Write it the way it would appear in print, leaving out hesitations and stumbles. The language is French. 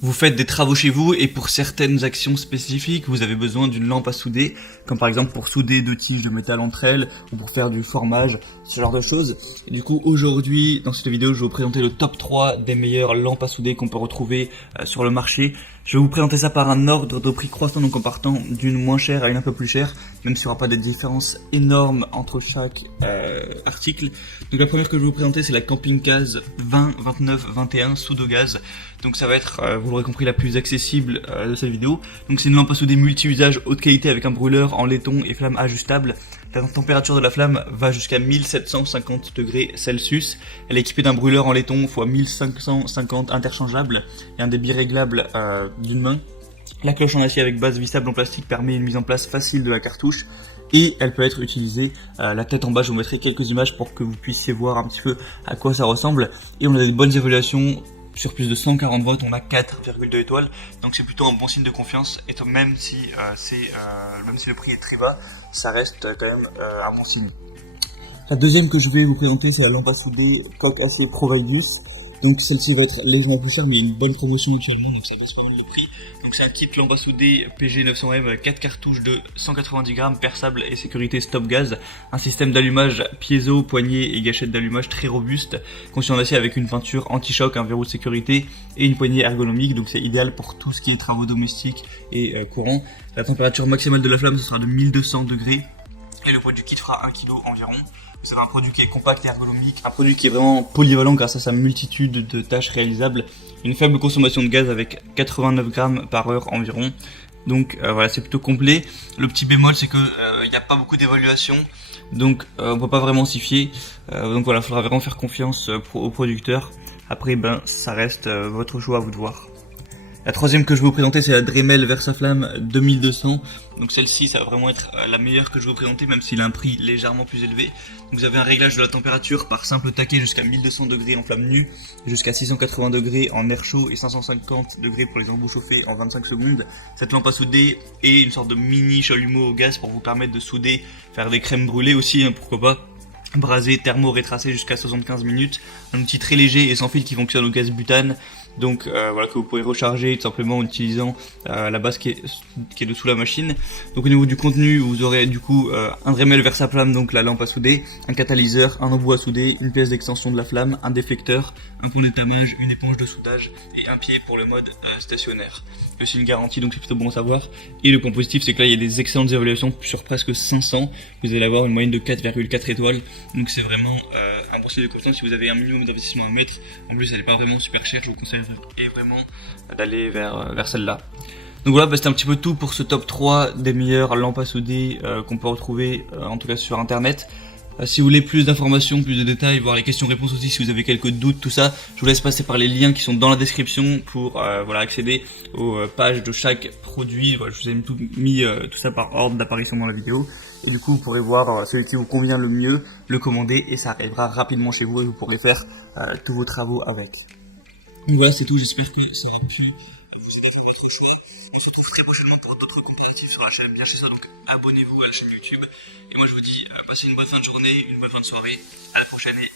Vous faites des travaux chez vous et pour certaines actions spécifiques, vous avez besoin d'une lampe à souder, comme par exemple pour souder deux tiges de métal entre elles, ou pour faire du formage, ce genre de choses. Et du coup, aujourd'hui, dans cette vidéo, je vais vous présenter le top 3 des meilleures lampes à souder qu'on peut retrouver sur le marché. Je vais vous présenter ça par un ordre de prix croissant, donc en partant d'une moins chère à une un peu plus chère, même s'il n'y aura pas de différence énorme entre chaque article. Donc la première que je vais vous présenter, c'est la Camping Case 20-29-21 Soudogaz. Donc ça va être, vous l'aurez compris, la plus accessible de cette vidéo. Donc c'est une lampe à souder multi-usage haute qualité avec un brûleur en laiton et flamme ajustable. La température de la flamme va jusqu'à 1750 degrés Celsius. Elle est équipée d'un brûleur en laiton x 1550 interchangeable et un débit réglable d'une main. La cloche en acier avec base vissable en plastique permet une mise en place facile de la cartouche. Et elle peut être utilisée, la tête en bas, je vous mettrai quelques images pour que vous puissiez voir un petit peu à quoi ça ressemble. Et on a des bonnes évaluations. Sur plus de 140 votes, on a 4,2 étoiles, donc c'est plutôt un bon signe de confiance. Et même si le prix est très bas, ça reste quand même un bon signe. La deuxième que je vais vous présenter, c'est la lampe à souder Coq AC Pro Vigus. Donc celle-ci va être légèrement plus chère, mais il y a une bonne promotion actuellement, donc ça baisse pas mal le prix. Donc c'est un kit lampe à souder PG 900M avec 4 cartouches de 190 grammes, perçable et sécurité stop gaz. Un système d'allumage piezo, poignée et gâchette d'allumage très robuste, conçu en acier avec une peinture anti-choc, un verrou de sécurité et une poignée ergonomique. Donc c'est idéal pour tout ce qui est travaux domestiques et courants. La température maximale de la flamme, ce sera de 1200 degrés et le poids du kit fera 1 kg environ. C'est un produit qui est compact et ergonomique, un produit qui est vraiment polyvalent grâce à sa multitude de tâches réalisables, une faible consommation de gaz avec 89 grammes par heure environ. Donc voilà, c'est plutôt complet. Le petit bémol, c'est que il n'y a pas beaucoup d'évaluation, donc on peut pas vraiment s'y fier. Donc voilà, il faudra vraiment faire confiance au producteur. Après, ça reste votre choix, à vous de voir. La troisième que je vais vous présenter, c'est la Dremel Versaflamme 2200. Donc celle-ci, ça va vraiment être la meilleure que je vais vous présenter, même s'il a un prix légèrement plus élevé. Donc vous avez un réglage de la température par simple taquet jusqu'à 1200 degrés en flamme nue, jusqu'à 680 degrés en air chaud et 550 degrés pour les embouts chauffés en 25 secondes. Cette lampe à souder est une sorte de mini chalumeau au gaz pour vous permettre de souder, faire des crèmes brûlées aussi, pourquoi pas. Brasé, thermo rétracé jusqu'à 75 minutes, un outil très léger et sans fil qui fonctionne au gaz butane, donc voilà, que vous pouvez recharger tout simplement en utilisant la base qui est dessous la machine. Donc au niveau du contenu, vous aurez du coup un Dremel Versaflamme, donc la lampe à souder, un catalyseur, un embout à souder, une pièce d'extension de la flamme, un déflecteur, un pont d'étamage, une éponge de soudage et un pied pour le mode stationnaire. Il y a aussi une garantie, donc c'est plutôt bon à savoir. Et le point positif, c'est que là il y a des excellentes évaluations sur presque 500. Vous allez avoir une moyenne de 4,4 étoiles. Donc c'est vraiment un bon signe de confiance si vous avez un minimum d'investissement à mettre. En plus elle n'est pas vraiment super chère, je vous conseille vraiment d'aller vers celle-là. Donc voilà, c'était un petit peu tout pour ce top 3 des meilleures lampes à souder qu'on peut retrouver en tout cas sur internet. Si vous voulez plus d'informations, plus de détails, voir les questions-réponses aussi, si vous avez quelques doutes, tout ça, je vous laisse passer par les liens qui sont dans la description pour voilà, accéder aux pages de chaque produit. Voilà, je vous ai mis tout ça par ordre d'apparition dans la vidéo. Et du coup, vous pourrez voir celui qui vous convient le mieux, le commander et ça arrivera rapidement chez vous et vous pourrez faire tous vos travaux avec. Donc voilà, c'est tout. J'espère que ça aura pu vous aider dans votre choix. On se retrouve très prochainement pour d'autres comparatifs sur la chaîne. Bien chez ça, donc abonnez-vous à la chaîne YouTube. Et moi, je vous dis, passez une bonne fin de journée, une bonne fin de soirée. À la prochaine et